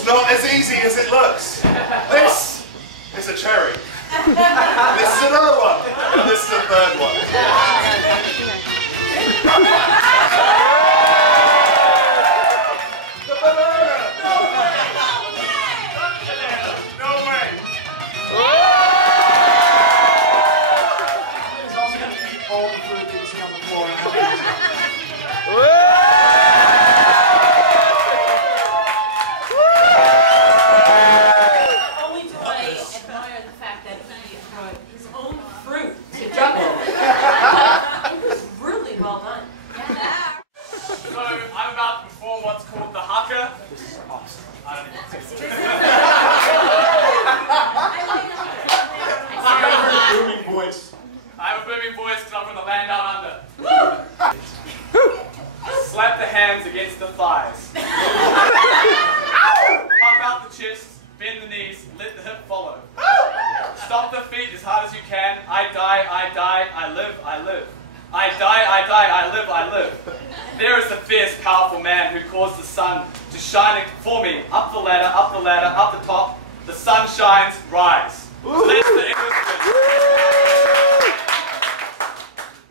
It's not as easy as it looks. This is a cherry. This is another one. And this is a third one. The banana. No way. He's also going to keep all the food that you see on the floor. Slap the hands against the thighs. Pump out the chest, bend the knees, let the hip follow. Stop the feet as hard as you can. I die, I die, I live, I live. I die, I die, I live, I live. There is the fierce, powerful man who caused the sun to shine for me. Up the ladder, up the ladder, up the top. The sun shines, rise. Bless the Englishman.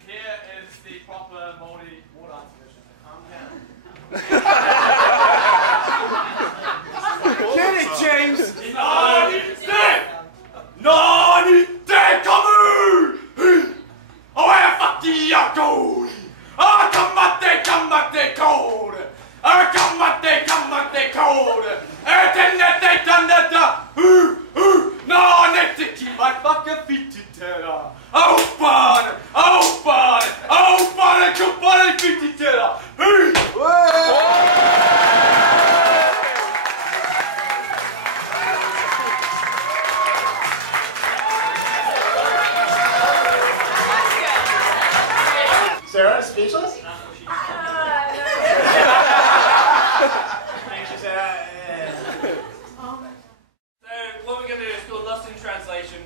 Here is the proper moldy water dance version. Calm down. Get it, James! Nani te kamu! Oe whaki a kouri! Kamate kouri! Kamate kouri! Tenete taneta! No ne te ki mai whakawhititera! Aupane! Aupane! Aupane kupane whititera! Sarah, speechless?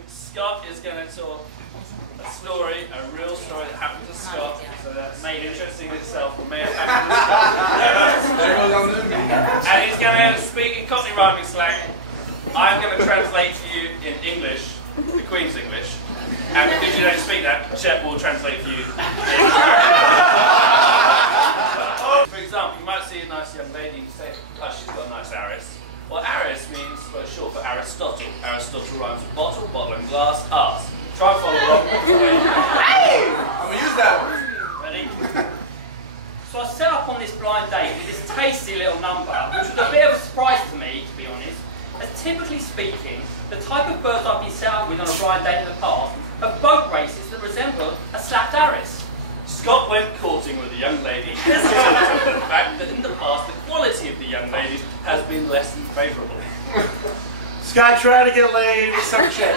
Scott is going to tell a story, a real story that happened to Scott, so that's made interesting in itself, or may have happened to Scott. And he's going to speak in Cockney rhyming slang. I'm going to translate to you in English, the Queen's English, and because you don't speak that, Shep will translate for you in For example, you might see a nice young lady and say, oh, she's got a nice arris. Well, Aris means, well, it's short for Aristotle. Aristotle rhymes with bottle, bottle and glass, arse. Try and follow along. Hey! I'm gonna use that one. Ready? So I set up on this blind date with this tasty little number, which was a bit of a surprise to me, to be honest. As typically speaking, the type of birds I've been set up with on a blind date in the past are boat races that resemble a slapped Aris. Scott went courting with a young lady, hesitant to the fact that in the past the quality of the young ladies has been less than favourable. Scott tried to get laid with some chick.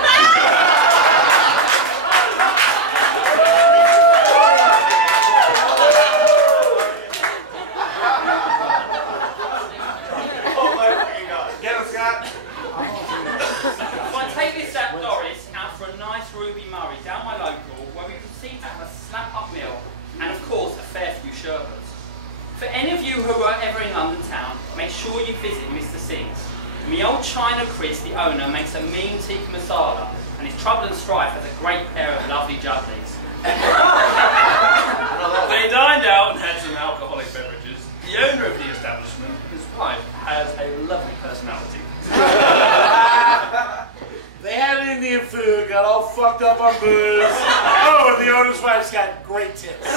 Get him, Scott. So I take this at Doris out for a nice Ruby Murray down my local, where we proceed to have a slap-up meal and, of course, a fair few sherbets. For any of you who are ever in London town, make sure you visit Mr. Singh's. Me old China Chris, the owner, makes a mean tikka masala, and his Trouble and Strife has a great pair of lovely jugglies. They dined out and had some alcoholic beverages. The owner of the establishment, his wife, has a lovely personality. They had Indian food, got all fucked up on booze. Oh, and the owner's wife's got great tits.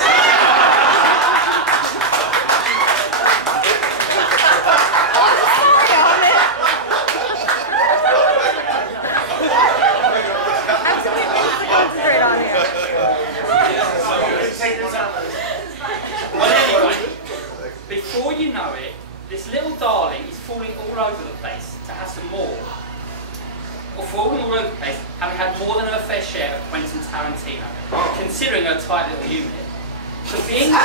Before you know it, this little darling is falling all over the place to have some more. Or falling all over the place, having had more than her fair share of Quentin Tarantino, considering her tight little unit. So being the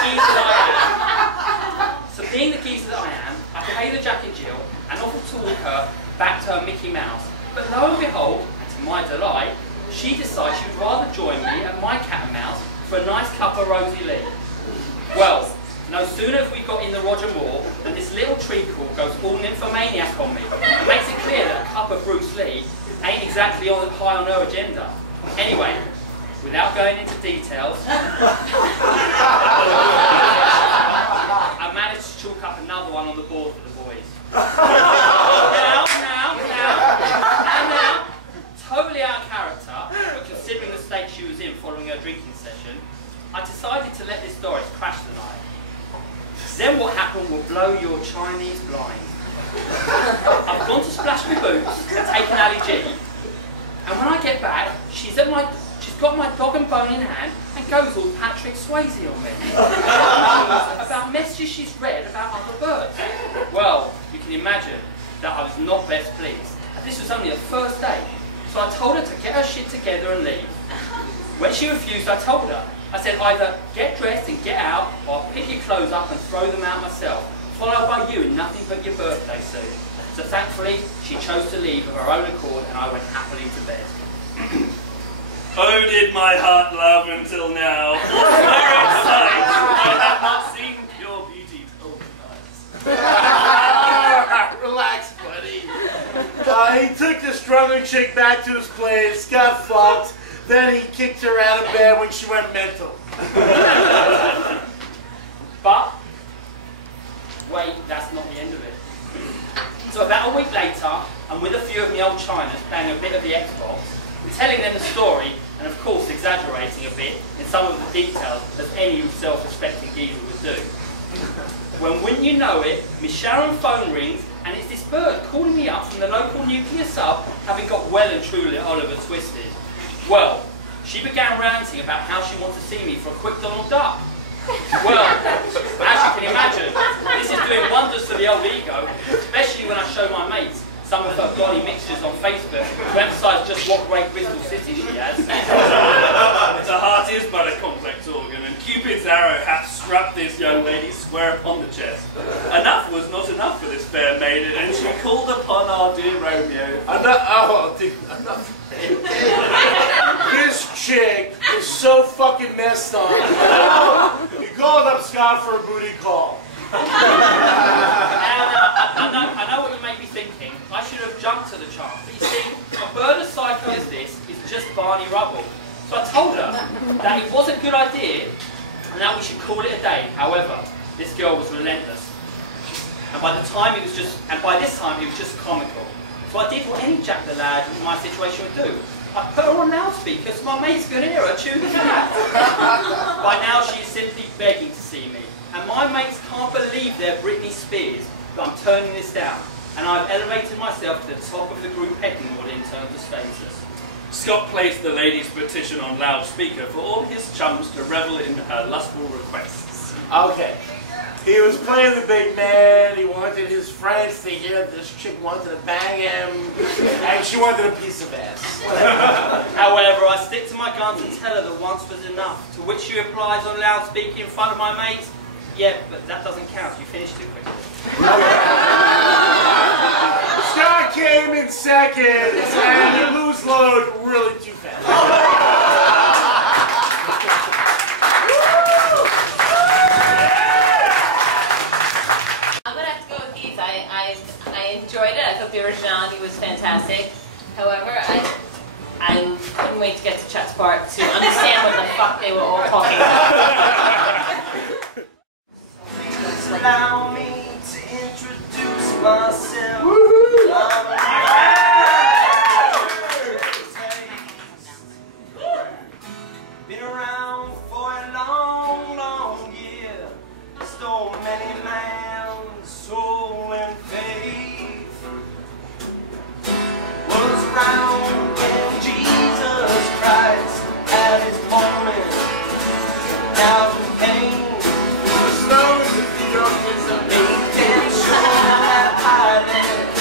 geezer that I am, I pay the Jack and Jill and offer to walk her back to her Mickey Mouse. But lo and behold, and to my delight, she decides she would rather join me at my cat and mouse for a nice cup of Rosie Lee. Well, no sooner have we got in the Roger Moore than this little treacle goes all nymphomaniac on me and makes it clear that a cup of Bruce Lee ain't exactly high on her agenda. Anyway, without going into details, I managed to chalk up another one on the board for the boys. Now, totally out of character, but considering the state she was in following her drinking session, I decided to let this Doris crash the night. Then what happened will blow your Chinese blind. I've gone to splash my boots and taken Ali G, and when I get back, she's got my dog and bone in hand and goes all Patrick Swayze on me. About messages she's read about other birds. Well, you can imagine that I was not best pleased. This was only the first day, so I told her to get her shit together and leave. When she refused, I told her. I said either get dressed and get out, or I'll pick your clothes up and throw them out myself, followed by you in nothing but your birthday suit. So thankfully, she chose to leave of her own accord and I went happily to bed. Oh, did my heart love until now. Very exciting. I have not seen pure beauty till tonight. Relax, buddy. He took the struggling chick back to his place, got fucked, then he kicked her out of bed when she went mental. But, wait, that's not the end of it. So about a week later, I'm with a few of the old Chinas playing a bit of the Xbox, and telling them the story, and of course exaggerating a bit in some of the details, as any self-respecting geezer would do. When wouldn't you know it, Miss Sharon's phone rings, and it's this bird calling me up from the local nuclear sub, having got well and truly Oliver twisted. Well, she began ranting about how she wants to see me for a quick Donald Duck. Well, as you can imagine, this is doing wonders for the old ego, especially when I show my mates some of her body mixtures on Facebook to emphasise just what great Bristol City she has. The heart is but a complex organ, and Cupid's arrow hath struck this young lady square upon the chest. Enough was not enough for this fair maiden, and she called upon our dear Romeo. Enough. This chick is so fucking messed up. He called up Scott for a booty call. I know what you may be thinking. I should have jumped to the chance. But you see, a bird as psycho as this is just Barney Rubble. So I told her that it was a good idea and that we should call it a day. However, this girl was relentless. And by this time it was just comical. So I did what any Jack the Lad in my situation would do. I put her on loudspeaker so my mates could hear her chew the fat. By now she is simply begging to see me. And my mates can't believe they're Britney Spears, but I'm turning this down. And I've elevated myself to the top of the group pecking order in terms of status. Scott placed the lady's petition on loudspeaker for all his chums to revel in her lustful requests. Okay. He was playing the big man, he wanted his friends to hear that this chick wanted to bang him, and she wanted a piece of ass. However, I stick to my guns and tell her that once was enough, to which she replies on loudspeaker in front of my mates, yeah, but that doesn't count, you finished too quickly. Scott came in second, and you lose load really too fast. I enjoyed it. I thought the originality was fantastic. However, I couldn't wait to get to Chet's part to understand what the fuck they were all talking about. Allow me to introduce myself. Been around for a long, long year. Stole many man's soul and faith. Was around when Jesus Christ had his moment. Now he came. The snow is the youngest of me. Damn sure that island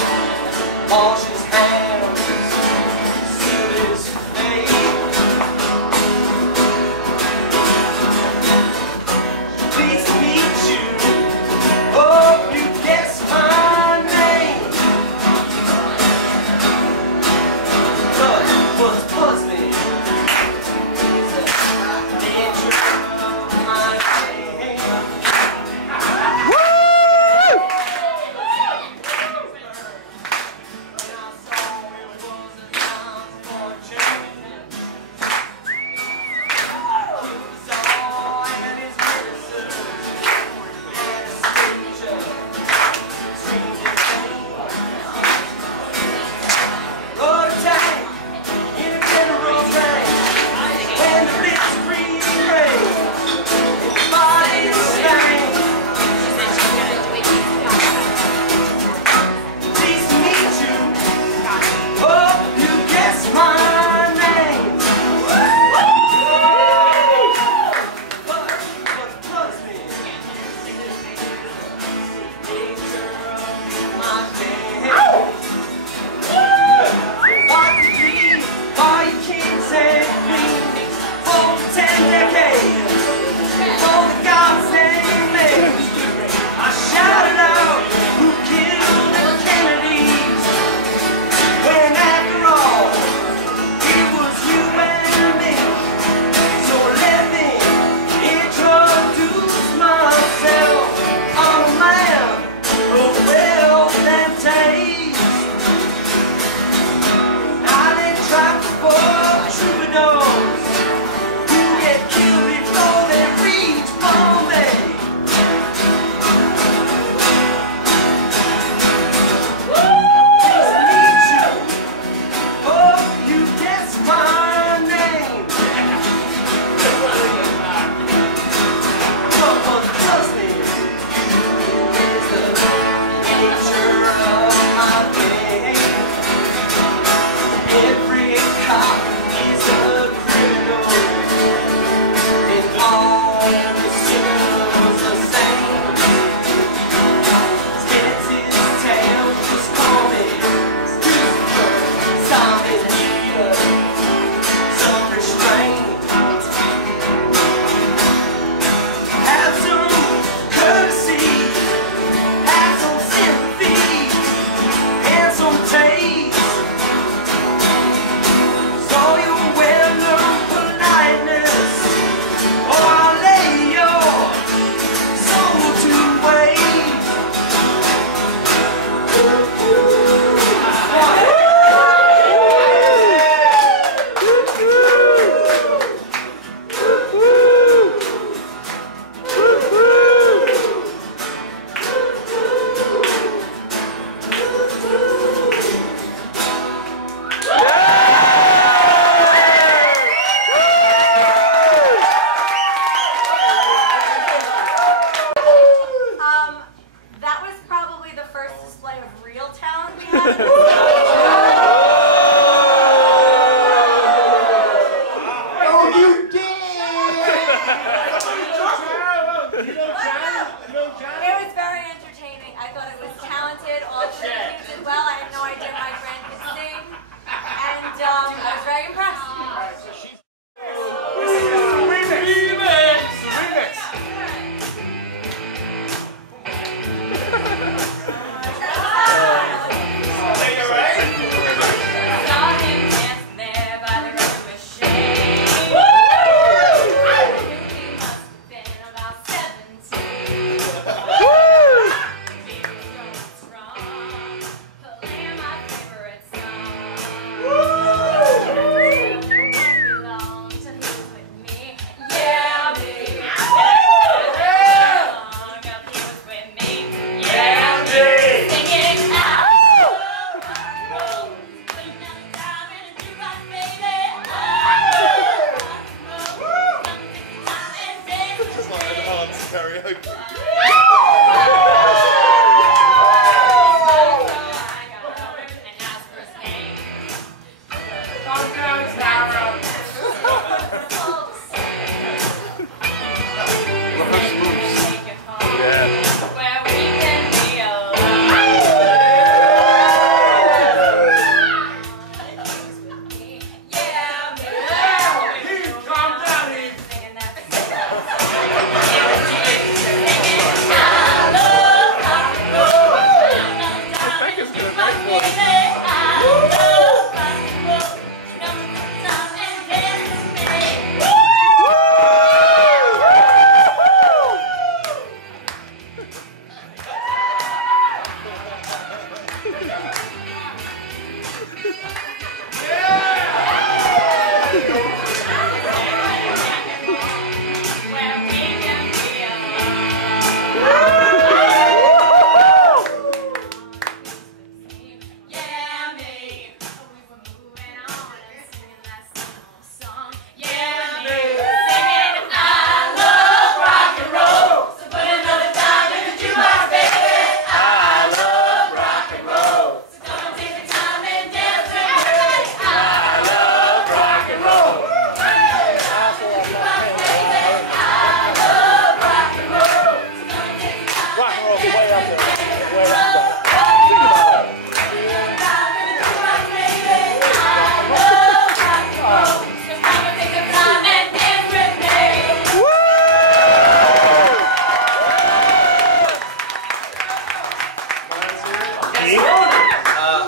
Karaoke.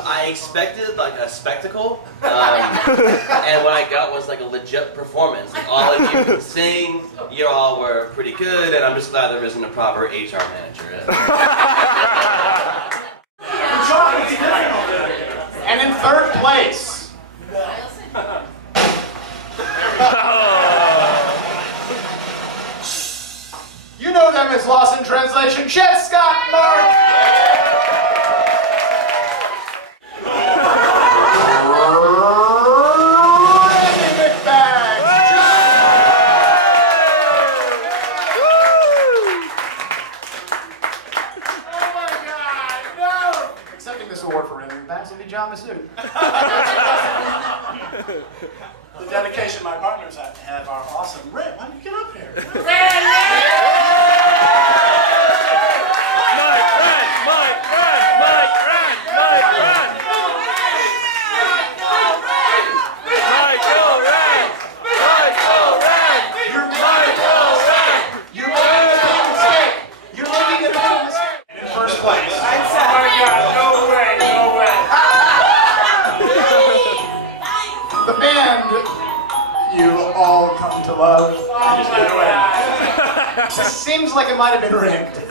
I expected like a spectacle, and what I got was like a legit performance. Like all of you can sing, you all were pretty good, and I'm just glad there isn't a proper HR manager. And in third place, you know them as Lost in Translation, Jeff Scott Mark. John Masood. The dedication my partners have are awesome. Ray, why don't you get up here? You all come to love. This seems like it might have been rigged.